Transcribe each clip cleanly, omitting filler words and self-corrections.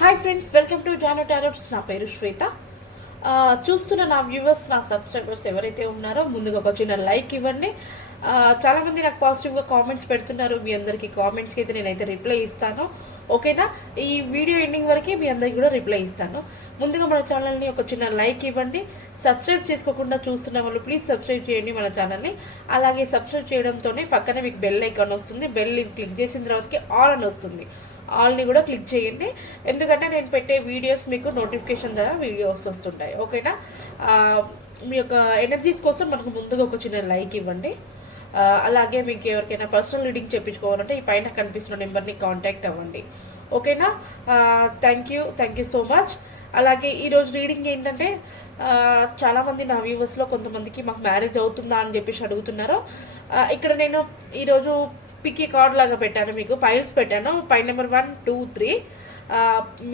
Hi friends, welcome to Jaano tarots. నా పేరు శ్వేత. చూస్తున్న నా వ్యూవర్స్, నా సబ్స్క్రైబర్స్ ఎవరైతే ఉన్నారో ముందుగా ఒక చిన్న లైక్ ఇవ్వండి. చాలామంది నాకు పాజిటివ్గా కామెంట్స్ పెడుతున్నారు. మీ అందరికీ కామెంట్స్కి అయితే నేనైతే రిప్లై ఇస్తాను. ఓకేనా? ఈ వీడియో ఎండింగ్ వరకు మీ అందరికీ కూడా రిప్లై ఇస్తాను. ముందుగా మన ఛానల్ని ఒక చిన్న లైక్ ఇవ్వండి. సబ్స్క్రైబ్ చేసుకోకుండా చూస్తున్న వాళ్ళు ప్లీజ్ సబ్స్క్రైబ్ చేయండి మన ఛానల్ని. అలాగే సబ్స్క్రైబ్ చేయడంతోనే పక్కనే మీకు బెల్ ఐకాన్ వస్తుంది. బెల్ క్లిక్ చేసిన తర్వాతకి ఆల్ అని వస్తుంది. ఆల్ని కూడా క్లిక్ చేయండి, ఎందుకంటే నేను పెట్టే వీడియోస్ మీకు నోటిఫికేషన్ ద్వారా వీడియోస్ వస్తుంటాయి. ఓకేనా? మీ యొక్క ఎనర్జీస్ కోసం మనకు ముందుగా ఒక చిన్న లైక్ ఇవ్వండి. అలాగే మీకు ఎవరికైనా పర్సనల్ రీడింగ్ చెప్పించుకోవాలంటే ఈ పైన కనిపిస్తున్న నెంబర్ని కాంటాక్ట్ అవ్వండి. ఓకేనా? Thank you so much. అలాగే ఈరోజు రీడింగ్ ఏంటంటే, చాలామంది నా వ్యూవర్స్లో కొంతమందికి మాకు మ్యారేజ్ అవుతుందా అని చెప్పేసి అడుగుతున్నారు. ఇక్కడ నేను ఈరోజు పిక్కీ కార్డ్ లాగా పెట్టాను, మీకు పైల్స్ పెట్టాను. Pile number 1, 2, 3.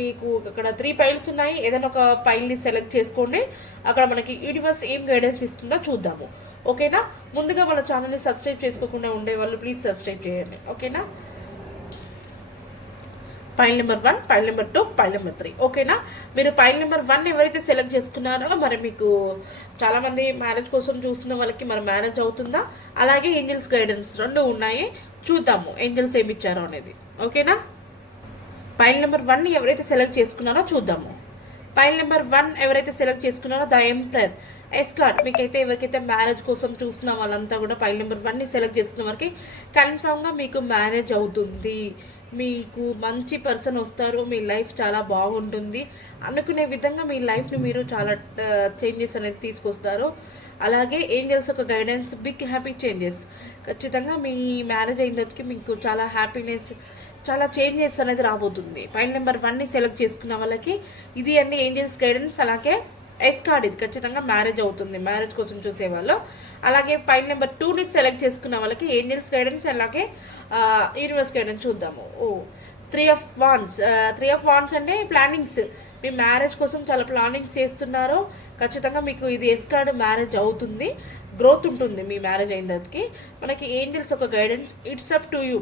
మీకు అక్కడ 3 పైల్స్ ఉన్నాయి. ఏదైనా ఒక పైల్ని సెలెక్ట్ చేసుకోండి. అక్కడ మనకి యూనివర్స్ ఏం గైడెన్స్ ఇస్తుందో చూద్దాము. ఓకేనా? ముందుగా మన ఛానల్ని సబ్స్క్రైబ్ చేసుకోకుండా ఉండేవాళ్ళు ప్లీజ్ సబ్స్క్రైబ్ చేయండి. ఓకేనా? Pile number 1, pile number 2, pile number 3. ఓకేనా? మీరు పైల్ నెంబర్ 1 ఎవరైతే సెలెక్ట్ చేసుకున్నారో, మరి మీకు చాలామంది మ్యారేజ్ కోసం చూస్తున్న వాళ్ళకి మరి మ్యారేజ్ అవుతుందా, అలాగే ఏంజల్స్ గైడెన్స్ 2 ఉన్నాయి. చూద్దాము ఏంజల్స్ ఏమి ఇచ్చారో అనేది. ఓకేనా? పైల్ నెంబర్ 1 ఎవరైతే సెలెక్ట్ చేసుకున్నారో చూద్దాము. పైల్ నెంబర్ 1 ఎవరైతే సెలెక్ట్ చేసుకున్నారో ద ఎంపరర్ ఎస్కార్డ్. మీకైతే ఎవరికైతే మ్యారేజ్ కోసం చూసిన వాళ్ళంతా కూడా పైల్ నెంబర్ 1ని సెలెక్ట్ చేసుకున్న వారికి కన్ఫామ్గా మీకు మ్యారేజ్ అవుతుంది. మీకు మంచి పర్సన్ వస్తారు, మీ లైఫ్ చాలా బాగుంటుంది అనుకునే విధంగా మీ లైఫ్ని మీరు చాలా చేంజెస్ అనేది తీసుకొస్తారు. అలాగే ఏంజల్స్ ఒక గైడెన్స్, బిగ్ హ్యాపీ చేంజెస్. ఖచ్చితంగా మీ మ్యారేజ్ అయిన తర్వాతకి మీకు చాలా హ్యాపీనెస్, చాలా చేంజెస్ అనేది రాబోతుంది. పైల్ నెంబర్ 1ని సెలెక్ట్ చేసుకున్న వాళ్ళకి ఇది అన్ని ఏంజల్స్ గైడెన్స్. అలాగే ఎస్కార్డ్, ఇది ఖచ్చితంగా మ్యారేజ్ అవుతుంది, మ్యారేజ్ కోసం చూసేవాళ్ళు. అలాగే పైల్ నెంబర్ 2ని సెలెక్ట్ చేసుకున్న వాళ్ళకి ఏంజల్స్ గైడెన్స్, అలాగే యూనివర్స్ గైడెన్స్ చూద్దాము. 3 ఆఫ్ వాండ్స్. 3 ఆఫ్ వాండ్స్ అంటే ప్లానింగ్స్. మీ మ్యారేజ్ కోసం చాలా ప్లానింగ్స్ చేస్తున్నారు. ఖచ్చితంగా మీకు ఇది ఎస్కార్డ్, మ్యారేజ్ అవుతుంది, గ్రోత్ ఉంటుంది మీ మ్యారేజ్ అయిన తర్వాతకి. మనకి ఏంజల్స్ ఒక guidance, it's up to you,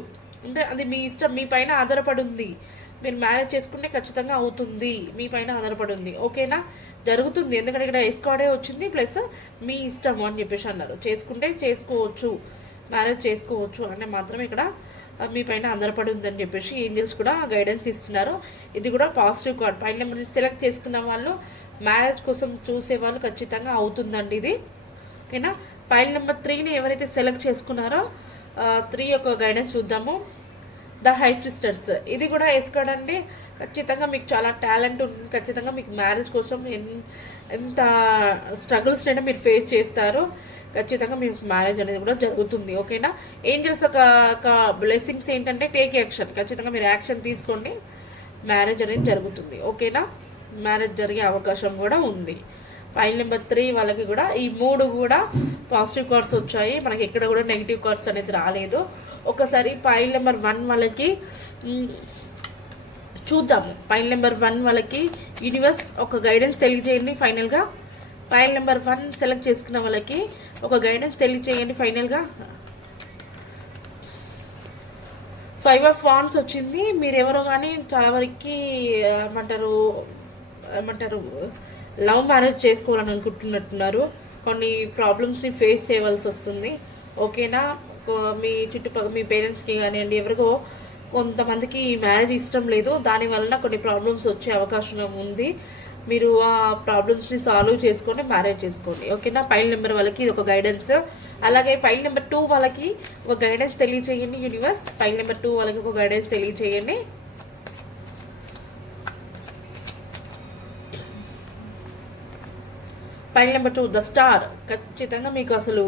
అంటే అది మీ ఇష్టం, మీ పైన ఆధారపడి ఉంది. మీరు మ్యారేజ్ చేసుకుంటే ఖచ్చితంగా అవుతుంది, మీ పైన ఆధారపడి ఉంది. ఓకేనా? జరుగుతుంది, ఎందుకంటే ఇక్కడ ఎస్కార్డే వచ్చింది, ప్లస్ మీ ఇష్టం అని చెప్పేసి అన్నారు. చేసుకుంటే చేసుకోవచ్చు, మ్యారేజ్ చేసుకోవచ్చు అంటే మాత్రం ఇక్కడ మీ పైన ఆధారపడి ఉందని చెప్పేసి ఏంజల్స్ కూడా గైడెన్స్ ఇస్తున్నారు. ఇది కూడా పాజిటివ్ కార్డ్. పైన నెంబర్ సెలెక్ట్ చేసుకున్న వాళ్ళు మ్యారేజ్ కోసం చూసే వాళ్ళు ఖచ్చితంగా అవుతుందండి ఇది. ఓకేనా? పైల్ నెంబర్ 3ని ఎవరైతే సెలెక్ట్ చేసుకున్నారో 3 యొక్క గైడెన్స్ చూద్దాము. ద హైప్ సిస్టర్స్, ఇది కూడా ఎస్కార్డ్ అండి. ఖచ్చితంగా మీకు చాలా టాలెంట్ ఉంటుంది. ఖచ్చితంగా మీకు మ్యారేజ్ కోసం ఎంత స్ట్రగుల్స్ అయినా మీరు ఫేస్ చేస్తారు. ఖచ్చితంగా మీకు మ్యారేజ్ అనేది కూడా జరుగుతుంది. ఓకేనా? ఏంజల్స్ ఒక బ్లెస్సింగ్స్ ఏంటంటే టేక్ యాక్షన్. ఖచ్చితంగా మీరు యాక్షన్ తీసుకోండి, మ్యారేజ్ అనేది జరుగుతుంది. ఓకేనా? మ్యారేజ్ జరిగే అవకాశం కూడా ఉంది. పైల్ నెంబర్ 3 వాళ్ళకి కూడా ఈ 3 కూడా పాజిటివ్ కార్డ్స్ వచ్చాయి. మనకి ఎక్కడ కూడా నెగిటివ్ కార్డ్స్ అనేది రాలేదు. ఒకసారి పైల్ నెంబర్ 1 వాళ్ళకి చూద్దాము. పైల్ నెంబర్ 1 వాళ్ళకి యూనివర్స్ ఒక గైడెన్స్ తెలియజేయండి ఫైనల్గా. పైల్ నెంబర్ 1 సెలెక్ట్ చేసుకున్న వాళ్ళకి ఒక గైడెన్స్ తెలియజేయండి ఫైనల్గా. 5 ఆఫ్ వాండ్స్ వచ్చింది. మీరు ఎవరో కానీ చాలా వరకు ఏమంటారు లవ్ మ్యారేజ్ చేసుకోవాలని అనుకుంటున్నట్టున్నారు. కొన్ని ప్రాబ్లమ్స్ని ఫేస్ చేయవలసి వస్తుంది. ఓకేనా? మీ చుట్టుపక్కల మీ పేరెంట్స్కి కానివ్వండి, ఎవరికో కొంతమందికి మ్యారేజ్ ఇష్టం లేదు, దాని వలన కొన్ని ప్రాబ్లమ్స్ వచ్చే అవకాశం ఉంది. మీరు ఆ ప్రాబ్లమ్స్ని సాల్వ్ చేసుకొని మ్యారేజ్ చేసుకోండి. ఓకేనా? పైల్ నెంబర్ వాళ్ళకి ఇది ఒక గైడెన్స్. అలాగే పైల్ నెంబర్ 2 వాళ్ళకి ఒక గైడెన్స్ తెలియచేయండి యూనివర్స్. పైల్ నెంబర్ 2 వాళ్ళకి ఒక గైడెన్స్ తెలియచేయండి. Pile number 2 the star. ఖచ్చితంగా మీకు అసలు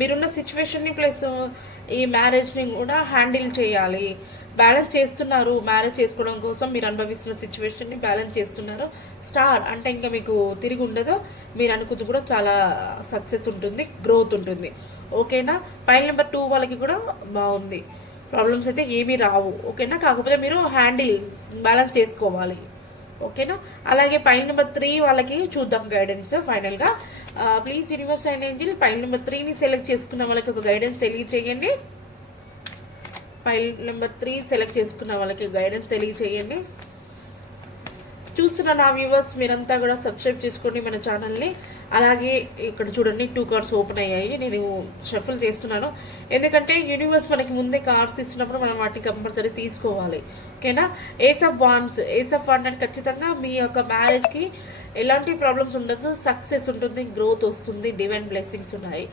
మీరున్న సిచ్యువేషన్ని ప్లస్ ఈ మ్యారేజ్ని కూడా హ్యాండిల్ చేయాలి, బ్యాలెన్స్ చేస్తున్నారు. మ్యారేజ్ చేసుకోవడం కోసం మీరు అనుభవిస్తున్న సిచ్యువేషన్ని బ్యాలెన్స్ చేస్తున్నారు. స్టార్ అంటే ఇంకా మీకు తిరిగి ఉండదు. మీరు అనుకుంది కూడా చాలా సక్సెస్ ఉంటుంది, గ్రోత్ ఉంటుంది. ఓకేనా? పైల్ నెంబర్ 2 వాళ్ళకి కూడా బాగుంది, ప్రాబ్లమ్స్ అయితే ఏమీ రావు. ఓకేనా? కాకపోతే మీరు హ్యాండిల్ బ్యాలెన్స్ చేసుకోవాలి. ఓకేనా? అలాగే పైల్ నెంబర్ 3 వాళ్ళకి చూద్దాం గైడెన్స్ ఫైనల్గా. Please universe and angel pile number 3ని సెలెక్ట్ చేసుకున్న వాళ్ళకి ఒక గైడెన్స్ తెలియజేయండి. ఫైల్ నెంబర్ 3 సెలెక్ట్ చేసుకున్న వాళ్ళకి గైడెన్స్ తెలియచేయండి. చూస్తున్న నా వ్యూవర్స్ మీరంతా కూడా సబ్స్క్రైబ్ చేసుకోండి మన ఛానల్ని. అలాగే ఇక్కడ చూడండి 2 కార్డ్స్ ఓపెన్ అయ్యాయి. నేను షఫుల్ చేస్తున్నాను ఎందుకంటే యూనివర్స్ మనకి ముందే కార్డ్స్ ఇస్తున్నప్పుడు మనం వాటిని కంపల్సరీ తీసుకోవాలి. ఓకేనా. ఏస్ ఆఫ్ వాండ్స్ అంటే ఖచ్చితంగా మీ యొక్క మ్యారేజ్కి ఎలాంటి ప్రాబ్లమ్స్ ఉండదు, సక్సెస్ ఉంటుంది, గ్రోత్ వస్తుంది, డివైన్ బ్లెస్సింగ్స్ ఉన్నాయి.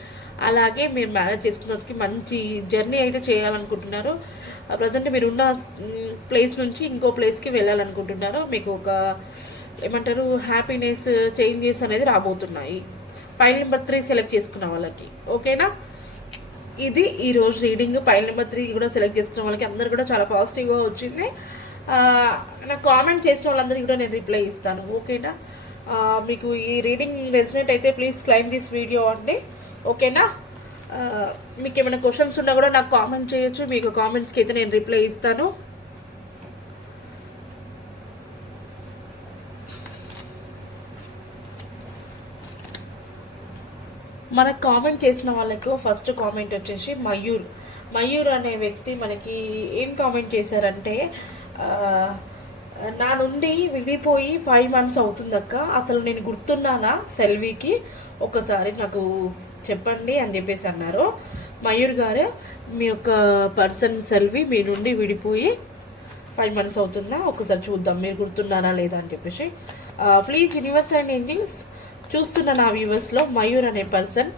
అలాగే మీరు మ్యారేజ్ చేసుకున్న రోజుకి మంచి జర్నీ అయితే చేయాలనుకుంటున్నారు. ప్రజెంట్ మీరు ఉన్న ప్లేస్ నుంచి ఇంకో ప్లేస్కి వెళ్ళాలనుకుంటున్నారు. మీకు ఒక ఏమంటారు హ్యాపీనెస్ చేంజెస్ అనేది రాబోతున్నాయి. పైల్ నెంబర్ 3 సెలెక్ట్ చేసుకున్న వాళ్ళకి. ఓకేనా. ఇది ఈరోజు రీడింగ్. పైల్ నెంబర్ 3 కూడా సెలెక్ట్ చేసుకున్న వాళ్ళకి అందరు కూడా చాలా పాజిటివ్గా వచ్చింది. నాకు కామెంట్ చేసిన వాళ్ళందరికీ కూడా నేను రిప్లై ఇస్తాను. ఓకేనా. మీకు ఈ రీడింగ్ రెసినేట్ అయితే ప్లీజ్ క్లైమ్ దిస్ వీడియో అండి. ఓకేనా. మీకు ఏమైనా క్వశ్చన్స్ ఉన్నా కూడా నాకు కామెంట్ చేయొచ్చు. మీకు కామెంట్స్కి అయితే నేను రిప్లై ఇస్తాను. మనకు కామెంట్ చేసిన వాళ్ళకు ఫస్ట్ కామెంట్ వచ్చేసి మయూర్ అనే వ్యక్తి మనకి ఏం కామెంట్ చేశారంటే, నా నుండి విడిపోయి 5 months అవుతుందక్క, అసలు నేను గుర్తున్నానా సెల్వికి, ఒకసారి నాకు చెప్పండి అని చెప్పేసి అన్నారు. మయూర్ గారు, మీ యొక్క పర్సన్ సెల్వి మీ నుండి విడిపోయి 5 months అవుతుందా, ఒకసారి చూద్దాం మీరు గుర్తున్నారా లేదా అని చెప్పేసి. ప్లీజ్ యూనివర్స్ అండ్ ఏంజిల్స్, చూస్తున్న నా వ్యూవర్స్లో మయూర్ అనే పర్సన్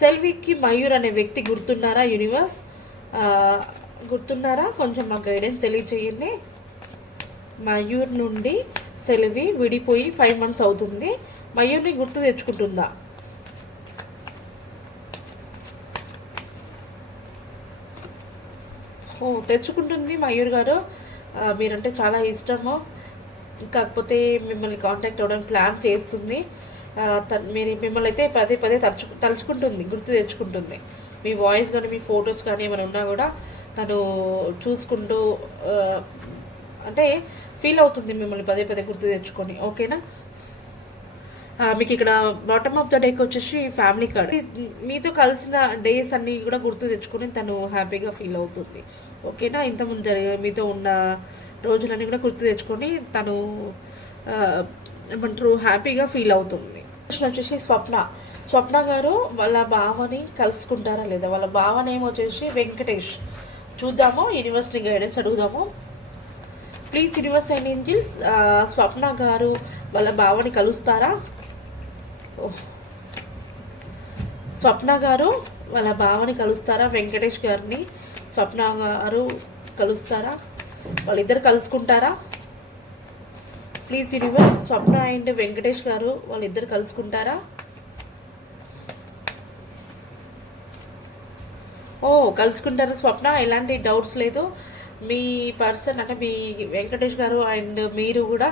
సెల్వికి మయూర్ అనే వ్యక్తి గుర్తున్నారా? యూనివర్స్ గుర్తున్నారా? కొంచెం మాకు గైడెన్స్ తెలియచేయండి. మయూర్ నుండి సెల్వి విడిపోయి 5 months అవుతుంది, మయూర్ని గుర్తు తెచ్చుకుంటుందా? తెచ్చుకుంటుంది మయూర్ గారు. మీరంటే చాలా ఇష్టము, కాకపోతే మిమ్మల్ని కాంటాక్ట్ అవ్వడానికి ప్లాన్ చేస్తుంది. మీరు మిమ్మల్ని అయితే పదే పదే తలుచుకుంటుంది, గుర్తు తెచ్చుకుంటుంది. మీ వాయిస్ కానీ మీ ఫొటోస్ కానీ ఏమైనా ఉన్నా కూడా తను చూసుకుంటూ అంటే ఫీల్ అవుతుంది మిమ్మల్ని పదే పదే గుర్తు తెచ్చుకొని. ఓకేనా. మీకు ఇక్కడ బాటమ్ ఆఫ్ ద డేకి వచ్చేసి ఫ్యామిలీ కార్డ్. మీతో కలిసిన డేస్ అన్నీ కూడా గుర్తు తెచ్చుకొని తను హ్యాపీగా ఫీల్ అవుతుంది. ఓకేనా. ఇంతకుముందు మీతో ఉన్న రోజులన్నీ కూడా గుర్తు తెచ్చుకొని తను ఏమంటారు హ్యాపీగా ఫీల్ అవుతుంది. వచ్చేసి స్వప్న గారు వాళ్ళ బావని కలుసుకుంటారా లేదా? వాళ్ళ బావ నేమ్ వచ్చేసి వెంకటేష్. చూద్దాము, యూనివర్సిటీ గైడెన్స్ అడుగుదాము. Please universe and angels, Swapna గారు వాళ్ళ బావని కలుస్తారా? స్వప్న గారు వాళ్ళ బావని కలుస్తారా? వెంకటేష్ గారిని స్వప్న గారు కలుస్తారా? వాళ్ళిద్దరు కలుసుకుంటారా? Please universe, Swapna and Venkatesh గారు వాళ్ళిద్దరు కలుసుకుంటారా? కలుసుకుంటారా స్వప్న? ఎలాంటి డౌట్స్ లేదు. మీ పర్సన్ అంటే మీ వెంకటేష్ గారు అండ్ మీరు కూడా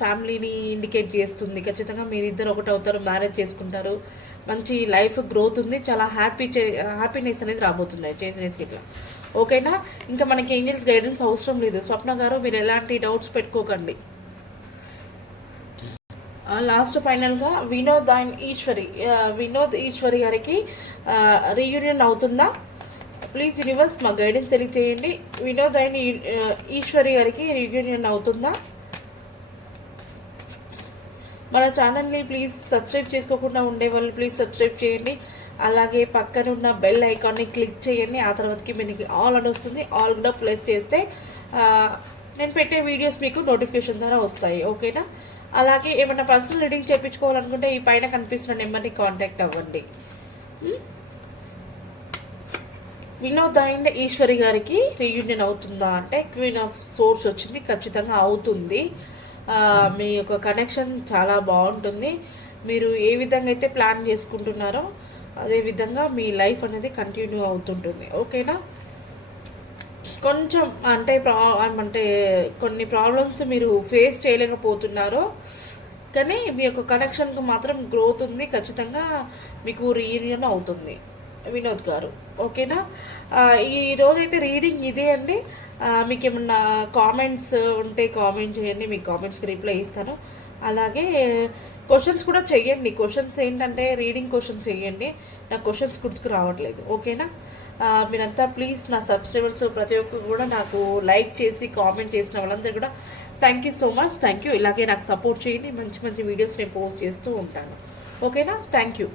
ఫ్యామిలీని ఇండికేట్ చేస్తుంది. ఖచ్చితంగా మీరిద్దరు ఒకటి అవుతారు, మ్యారేజ్ చేసుకుంటారు, మంచి లైఫ్ గ్రోత్ ఉంది, చాలా హ్యాపీనెస్ అనేది రాబోతున్నాయి, చేంజెస్కి ఇట్లా. ఓకేనా. ఇంకా మనకి ఏంజల్స్ గైడెన్స్ అవసరం లేదు. స్వప్న గారు మీరు ఎలాంటి డౌట్స్ పెట్టుకోకండి. లాస్ట్ ఫైనల్గా వినోద్ ఈశ్వరి గారికి రీయూనియన్ అవుతుందా? ప్లీజ్ యూనివర్స్ మా గైడెన్స్ తెలియజేయండి. వినోద్ అండ్ ఈశ్వరి గారికి రీయూనియన్ అవుతుందా? మన ఛానల్ని ప్లీజ్ సబ్స్క్రైబ్ చేసుకోకుండా ఉండేవాళ్ళు ప్లీజ్ సబ్స్క్రైబ్ చేయండి. అలాగే పక్కన ఉన్న బెల్ ఐకాన్ని క్లిక్ చేయండి. ఆ తర్వాతకి మీకు ఆల్ అని వస్తుంది, ఆల్ కూడా ప్లేస్ చేస్తే నేను పెట్టే వీడియోస్ మీకు నోటిఫికేషన్ ద్వారా వస్తాయి. ఓకేనా. అలాగే ఏమైనా పర్సనల్ రీడింగ్ చేయించుకోవాలనుకుంటే ఈ పైన కనిపిస్తున్న నెంబర్ని కాంటాక్ట్ అవ్వండి. వినోద్ అండ్ ఈశ్వరి గారికి రీయూనియన్ అవుతుందా అంటే క్వీన్ ఆఫ్ సోర్స్ వచ్చింది, ఖచ్చితంగా అవుతుంది. మీ యొక్క కనెక్షన్ చాలా బాగుంటుంది. మీరు ఏ విధంగా అయితే ప్లాన్ చేసుకుంటున్నారో అదేవిధంగా మీ లైఫ్ అనేది కంటిన్యూ అవుతుంటుంది. ఓకేనా. కొంచెం అంటే కొన్ని ప్రాబ్లమ్స్ మీరు ఫేస్ చేయలేకపోతున్నారో కానీ మీ యొక్క కనెక్షన్కి మాత్రం గ్రోత్ ఉంది, ఖచ్చితంగా మీకు రీయూనియన్ అవుతుంది వినోద్ గారు. ఓకేనా. ఈ రోజైతే రీడింగ్ ఇదే అండి. మీకు ఏమన్నా కామెంట్స్ ఉంటే కామెంట్ చేయండి, మీకు కామెంట్స్కి రిప్లై ఇస్తాను. అలాగే క్వశ్చన్స్ కూడా చెయ్యండి. క్వశ్చన్స్ ఏంటంటే రీడింగ్ క్వశ్చన్స్ చెయ్యండి, నాకు క్వశ్చన్స్ గుర్తుకు రావట్లేదు. ఓకేనా. మీరంతా ప్లీజ్ నా సబ్స్క్రైబర్స్ ప్రతి ఒక్కరు కూడా నాకు లైక్ చేసి కామెంట్ చేసిన వాళ్ళందరూ కూడా thank you so much. Thank you. ఇలాగే నాకు సపోర్ట్ చేయండి. మంచి మంచి వీడియోస్ నేను పోస్ట్ చేస్తూ ఉంటాను. ఓకేనా? Thank you.